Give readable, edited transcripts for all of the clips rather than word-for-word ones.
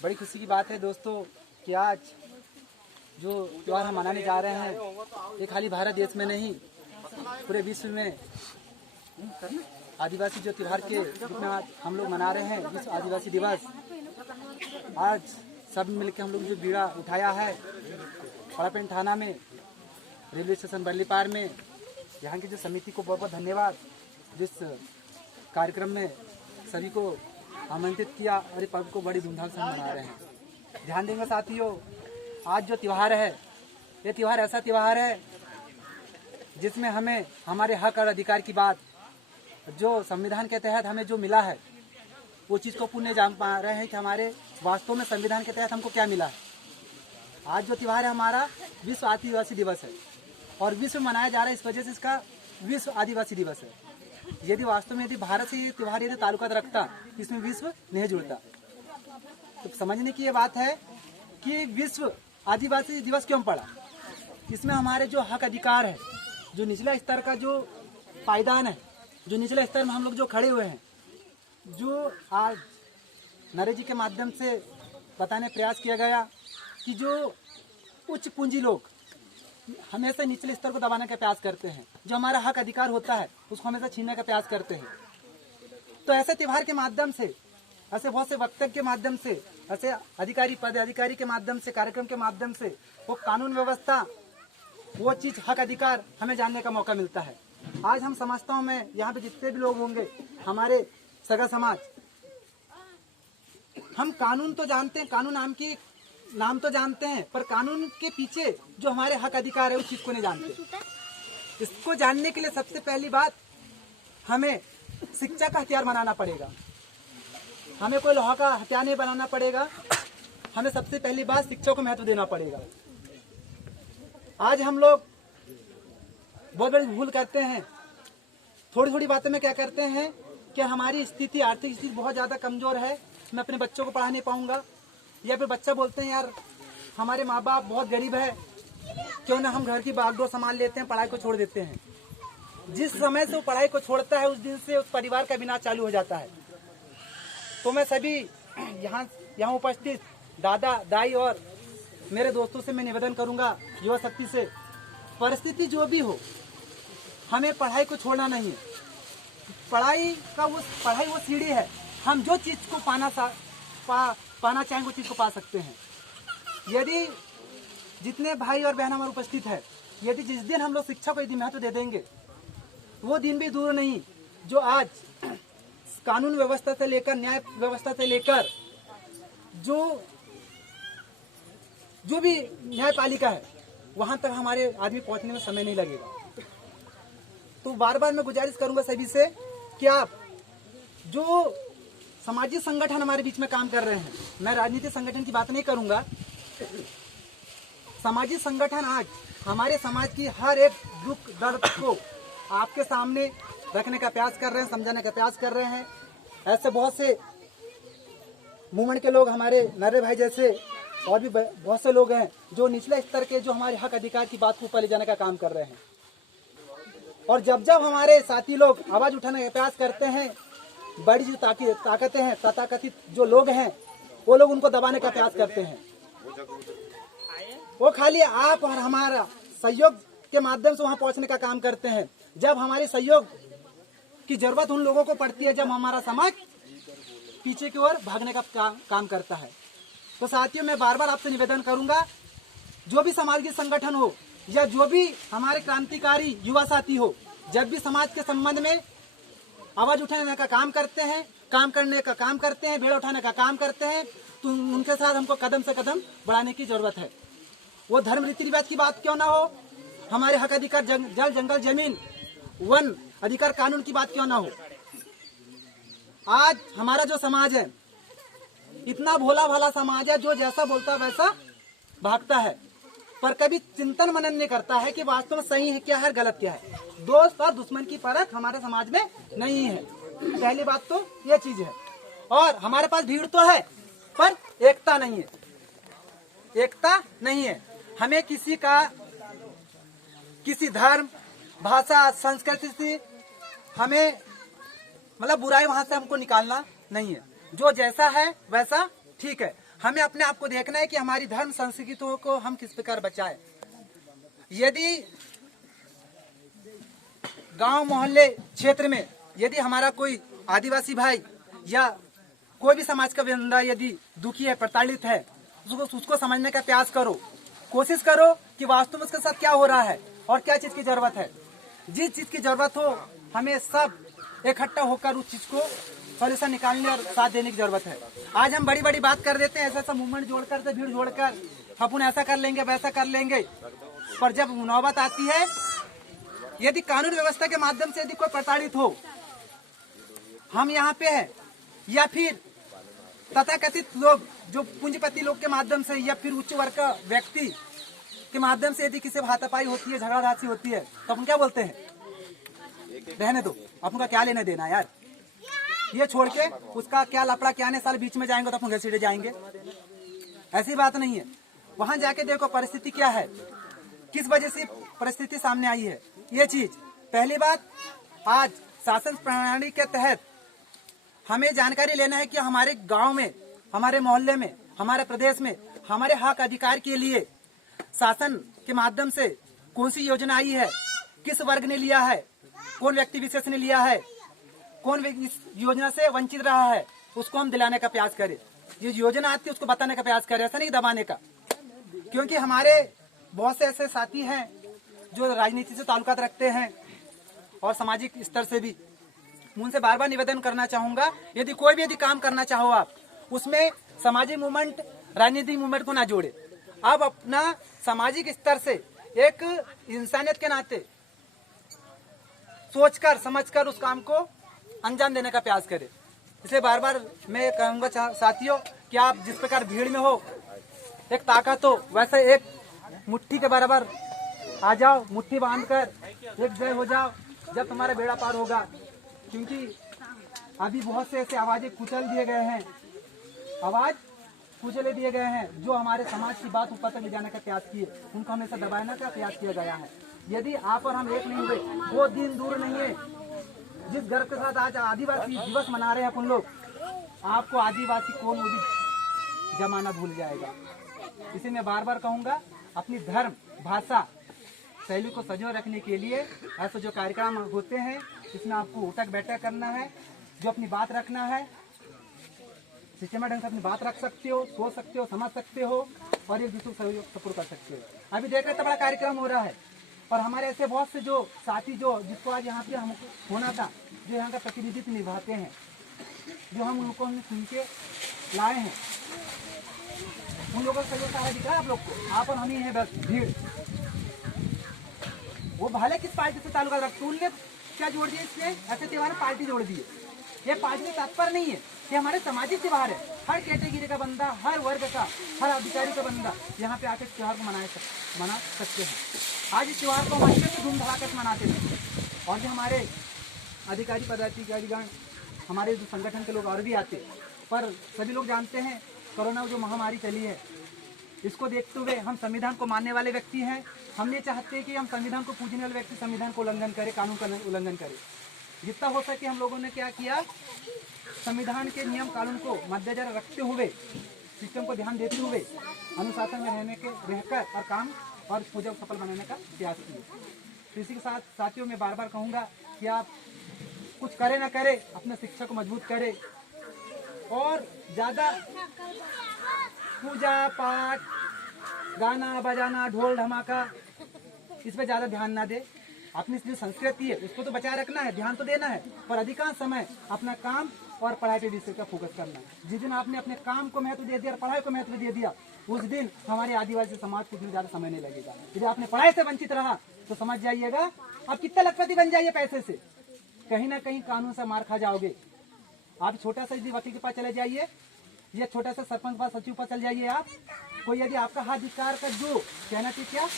बड़ी खुशी की बात है दोस्तों कि आज जो त्यौहार हम मनाने जा रहे हैं ये खाली भारत देश में नहीं पूरे विश्व में आदिवासी जो त्यौहार के रूप में आज हम लोग मना रहे हैं विश्व आदिवासी दिवस। आज सब मिलकर हम लोग जो बीड़ा उठाया है पड़ापेन थाना में रेलवे स्टेशन बर्लीपार में, यहाँ की जो समिति को बहुत बहुत धन्यवाद जिस कार्यक्रम में सभी को आमंत्रित किया और ये पर्व को बड़ी धूमधाम से मना रहे हैं। ध्यान देंगे साथियों, आज जो त्यौहार है ये त्यौहार ऐसा त्यौहार है जिसमें हमें हमारे हक और अधिकार की बात जो संविधान के तहत हमें जो मिला है वो चीज़ को पुण्य जान पा रहे हैं कि हमारे वास्तव में संविधान के तहत हमको क्या मिला है। आज जो त्यौहार है हमारा विश्व आदिवासी दिवस है और विश्व मनाया जा रहा है, इस वजह से इसका विश्व आदिवासी दिवस है। यदि वास्तव में यदि भारत से ये त्यौहार यदि ताल्लुकात रखता इसमें विश्व नहीं जुड़ता। तो समझने की ये बात है कि विश्व आदिवासी दिवस क्यों पड़ा। इसमें हमारे जो हक अधिकार है, जो निचला स्तर का जो पायदान है, जो निचले स्तर में हम लोग जो खड़े हुए हैं, जो आज नरेश जी के माध्यम से बताने प्रयास किया गया कि जो उच्च पूंजी लोग हमेशा निचले स्तर को दबाने का प्रयास करते हैं, जो हमारा हक अधिकार होता है उसको हमेशा छीनने का प्रयास करते हैं। तो ऐसे त्यौहार के माध्यम से, ऐसे बहुत से वक्तव्य के माध्यम से, ऐसे अधिकारी पदाधिकारी के माध्यम से, कार्यक्रम के माध्यम से वो कानून व्यवस्था, वो चीज हक अधिकार हमें जानने का मौका मिलता है। आज हम समझता हूँ मैं यहाँ पे जितने भी लोग होंगे हमारे सगा समाज, हम कानून तो जानते हैं, कानून नाम तो जानते हैं, पर कानून के पीछे जो हमारे हक अधिकार है उस चीज को नहीं जानते। इसको जानने के लिए सबसे पहली बात हमें शिक्षा का हथियार बनाना पड़ेगा। हमें कोई लोहा का हथियार नहीं बनाना पड़ेगा, हमें सबसे पहली बात शिक्षा को महत्व देना पड़ेगा। आज हम लोग बहुत बड़ी भूल करते हैं, थोड़ी थोड़ी बातों में क्या करते हैं कि हमारी स्थिति, आर्थिक स्थिति बहुत ज्यादा कमजोर है, मैं अपने बच्चों को पढ़ा नहीं पाऊंगा, या फिर बच्चा बोलते हैं यार हमारे माँ बाप बहुत गरीब है, क्यों ना हम घर की बागडोर संभाल लेते हैं, पढ़ाई को छोड़ देते हैं। जिस समय से वो पढ़ाई को छोड़ता है उस दिन से उस परिवार का विनाश चालू हो जाता है। तो मैं सभी यहाँ उपस्थित दादा, दाई और मेरे दोस्तों से मैं निवेदन करूंगा, युवा शक्ति से, परिस्थिति जो भी हो हमें पढ़ाई को छोड़ना नहीं है। पढ़ाई वो सीढ़ी है, हम जो चीज को पाना चाहेंगे वो चीज को पा सकते हैं। यदि जितने भाई और बहन हमारे उपस्थित है, यदि जिस दिन हम लोग शिक्षा को यदि महत्व दे देंगे वो दिन भी दूर नहीं जो आज कानून व्यवस्था से लेकर, न्याय व्यवस्था से लेकर जो भी न्यायपालिका है वहां तक हमारे आदमी पहुंचने में समय नहीं लगेगा। तो बार बार मैं गुजारिश करूंगा सभी से कि आप जो सामाजिक संगठन हमारे बीच में काम कर रहे हैं, मैं राजनीतिक संगठन की बात नहीं करूंगा, सामाजिक संगठन आज हमारे समाज की हर एक दुख दर्द को आपके सामने रखने का प्रयास कर रहे हैं, समझाने का प्रयास कर रहे हैं। ऐसे बहुत से मूवमेंट के लोग, हमारे नरे भाई जैसे और भी बहुत से लोग हैं जो निचले स्तर के जो हमारे हक अधिकार की बात को ऊपर ले जाने का काम कर रहे हैं। और जब जब हमारे साथी लोग आवाज उठाने का प्रयास करते हैं, बड़ी जो ताकतें हैं, तथाकथित जो लोग हैं, वो लोग उनको दबाने का प्रयास करते हैं। वो खाली आप और हमारा सहयोग के माध्यम से वहां पहुंचने का काम करते हैं। जब हमारे सहयोग की जरूरत उन लोगों को पड़ती है, जब हमारा समाज पीछे की ओर भागने का काम करता है। तो साथियों, मैं बार बार आपसे निवेदन करूंगा, जो भी समाज के संगठन हो या जो भी हमारे क्रांतिकारी युवा साथी हो, जब भी समाज के संबंध में आवाज उठाने का काम करते हैं, काम करने का काम करते हैं, भेड़ उठाने का काम करते हैं, तो उनके साथ हमको कदम से कदम बढ़ाने की जरूरत है। वो धर्म रीति रिवाज की बात क्यों ना हो, हमारे हक अधिकार, जल जंगल जमीन वन अधिकार कानून की बात क्यों ना हो। आज हमारा जो समाज है इतना भोला भाला समाज है, जो जैसा बोलता वैसा भागता है, पर कभी चिंतन मनन नहीं करता है कि वास्तव में सही है क्या है, गलत क्या है। दोस्त और दुश्मन की परख हमारे समाज में नहीं है। पहली बात तो ये चीज है। और हमारे पास भीड़ तो है पर एकता नहीं है, एकता नहीं है। हमें किसी का, किसी धर्म, भाषा, संस्कृति से हमें मतलब बुराई वहां से हमको निकालना नहीं है। जो जैसा है वैसा ठीक है। हमें अपने आप को देखना है कि हमारी धर्म संस्कृतियों को हम किस प्रकार बचाएं। यदि गांव मोहल्ले क्षेत्र में यदि हमारा कोई आदिवासी भाई या कोई भी समाज का बंदा यदि दुखी है, प्रताड़ित है, उसको समझने का प्रयास करो। कोशिश करो कि वास्तव में उसके साथ क्या हो रहा है और क्या चीज की जरूरत है। जिस चीज की जरूरत हो हमें सब इकट्ठा होकर उस चीज को सॉल्यूशन निकालने और साथ देने की जरूरत है। आज हम बड़ी बड़ी बात कर देते हैं, ऐसा ऐसा मूवमेंट जोड़कर से भीड़ जोड़कर अपन ऐसा कर लेंगे वैसा कर लेंगे, पर जब नौबत आती है यदि कानून व्यवस्था के माध्यम से यदि कोई प्रताड़ित हो, हम यहाँ पे हैं, या फिर तथाकथित लोग जो पूंजीपति लोग के माध्यम से या फिर उच्च वर्ग का व्यक्ति के माध्यम से यदि किसी हाथापाई होती है, झगड़ा झांसी होती है, तो अपन क्या बोलते हैं, रहने दो, अपन का क्या लेना देना यार, ये छोड़ के उसका क्या लफड़ा क्या साल बीच में जाएंगे तो अपन घसीटे जाएंगे। ऐसी बात नहीं है। वहां जाके देखो परिस्थिति क्या है, किस वजह से परिस्थिति सामने आई है। ये चीज पहली बात, आज शासन प्रणाली के तहत हमें जानकारी लेना है कि हमारे गांव में, हमारे मोहल्ले में, हमारे प्रदेश में हमारे हक अधिकार के लिए शासन के माध्यम से कौन सी योजना आई है, किस वर्ग ने लिया है, कौन व्यक्ति विशेष ने लिया है, कौन इस योजना से वंचित रहा है, उसको हम दिलाने का प्रयास करें। ये योजना आती है उसको बताने का प्रयास करें, ऐसा नहीं दबाने का। क्योंकि हमारे बहुत से ऐसे साथी हैं जो राजनीति से ताल्लुकात रखते हैं और सामाजिक स्तर से भी। उनसे बार बार निवेदन करना चाहूंगा, यदि कोई भी यदि काम करना चाहो आप, उसमें सामाजिक मूवमेंट राजनीतिक मूवमेंट को ना जोड़े। आप अपना सामाजिक स्तर से एक इंसानियत के नाते सोचकर समझकर उस काम को अंजाम देने का प्रयास करें। इसलिए बार बार मैं कहूंगा साथियों कि आप जिस प्रकार भीड़ में हो, एक ताकत हो, वैसे एक मुट्ठी के बराबर आ जाओ, मुट्ठी बांधकर एक जय हो जाओ जब तुम्हारा बेड़ा पार होगा। क्योंकि अभी बहुत से ऐसे आवाजें कुचल दिए गए हैं, आवाज कुचले दिए गए हैं जो हमारे समाज की बात ऊपर तक ले जाने का प्रयास किए, उनको हमेशा दबाने का प्रयास किया गया है। यदि आप और हम एक नहीं हुए, वो दिन दूर नहीं है जिस गर्व के साथ आज आदिवासी दिवस मना रहे हैं अपन लोग, आपको आदिवासी कौन वो भी जमाना भूल जाएगा। इसे मैं बार बार कहूंगा, अपनी धर्म भाषा शैली को सजो रखने के लिए ऐसे जो कार्यक्रम होते हैं इसमें आपको उठक बैठक करना है, जो अपनी बात रखना है, सिस्टम ढंग से अपनी बात रख सकते हो, सोच सकते हो, समझ सकते हो और एक दूसरे को सहयोग सपोर्ट कर सकते हो। अभी देख रहे तो बड़ा कार्यक्रम हो रहा है, पर हमारे ऐसे बहुत से जो साथी जो जिसको आज यहाँ पे हम होना था, जो यहाँ का प्रतिनिधित्व निभाते हैं, जो हम उनको हमने सुन के लाए हैं, उन लोगों का सहयोग सारा दिख रहा है आप लोग को। आप और हम ही हैं बस भीड़। वो भले किस पार्टी से ताल्लुका रखते, उनने क्या जोड़ दिया इसमें, ऐसे त्योहार पार्टी जोड़ दिए। ये पार्टी का तात्पर्य नहीं है, ये हमारे सामाजिक त्योहार है। हर कैटेगरी का बंदा, हर वर्ग का, हर अधिकारी का बंदा यहाँ पे आकर त्योहार को मना सकते हैं। आज इस त्योहार को हम अच्छे से धूमधड़ाका से मनाते हैं और जो हमारे अधिकारी पदाधिकारीगण, हमारे जो संगठन के लोग और भी आते, पर सभी लोग जानते हैं कोरोना जो महामारी चली है, इसको देखते हुए हम संविधान को मानने वाले व्यक्ति हैं। हम ये चाहते हैं कि हम संविधान को पूजने वाले व्यक्ति संविधान को उल्लंघन करे, कानून का उल्लंघन करे। जितना हो सके हम लोगों ने क्या किया, संविधान के नियम कानून को मद्देनजर रखते हुए, सिस्टम को ध्यान देते हुए अनुशासन में रहकर और काम और पूजा को सफल बनाने का प्रयास किए। तो इसी के साथ साथियों में बार बार कहूँगा कि आप कुछ करे ना करे, अपने शिक्षा को मजबूत करें और ज़्यादा पूजा पाठ, गाना बजाना, ढोल धमाका, इस पर ज़्यादा ध्यान ना दे। अपनी जो संस्कृति है उसको तो बचाए रखना है, ध्यान तो देना है, पर अधिकांश समय अपना काम और पढ़ाई पे विषय का फोकस करना है। जिस दिन आपने अपने काम को महत्व दे दिया और पढ़ाई को महत्व दे दिया, उस दिन हमारे आदिवासी समाज को इतना ज़्यादा समय नहीं लगेगा। यदि आपने पढ़ाई से वंचित रहा तो समझ जाइएगा आप कितना लखपति बन जाइए पैसे से, कहीं ना कहीं कानून से मार खा जाओगे। आप छोटा सा यदि वकील के पास चले जाइए या छोटा सा सरपंच पास, सचिव पास चल जाइए, आप कोई यदि आपका हक अधिकार का जो कहना चाहिए क्या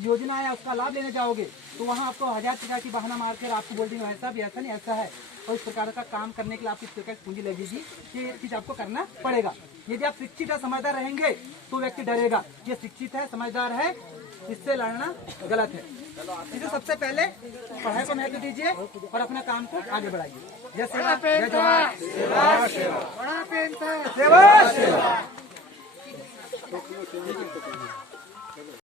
योजना है उसका लाभ लेने जाओगे तो वहाँ आपको 1000 प्रकार की बहाना मारकर आपको बोल देंगे ऐसा भी, ऐसा नहीं, ऐसा है। और इस प्रकार का काम करने के लिए आपकी इस प्रकार की पूंजी लगेगी कि ये चीज आपको करना पड़ेगा। यदि आप शिक्षित और समझदार रहेंगे तो व्यक्ति डरेगा, ये शिक्षित है, समझदार है, इससे लड़ना गलत है। इसलिए सबसे पहले पढ़ाई को महत्व दीजिए और अपने काम को आगे बढ़ाइए। जय सेवा, जय जवान, सेवा सेवा। ठीक है।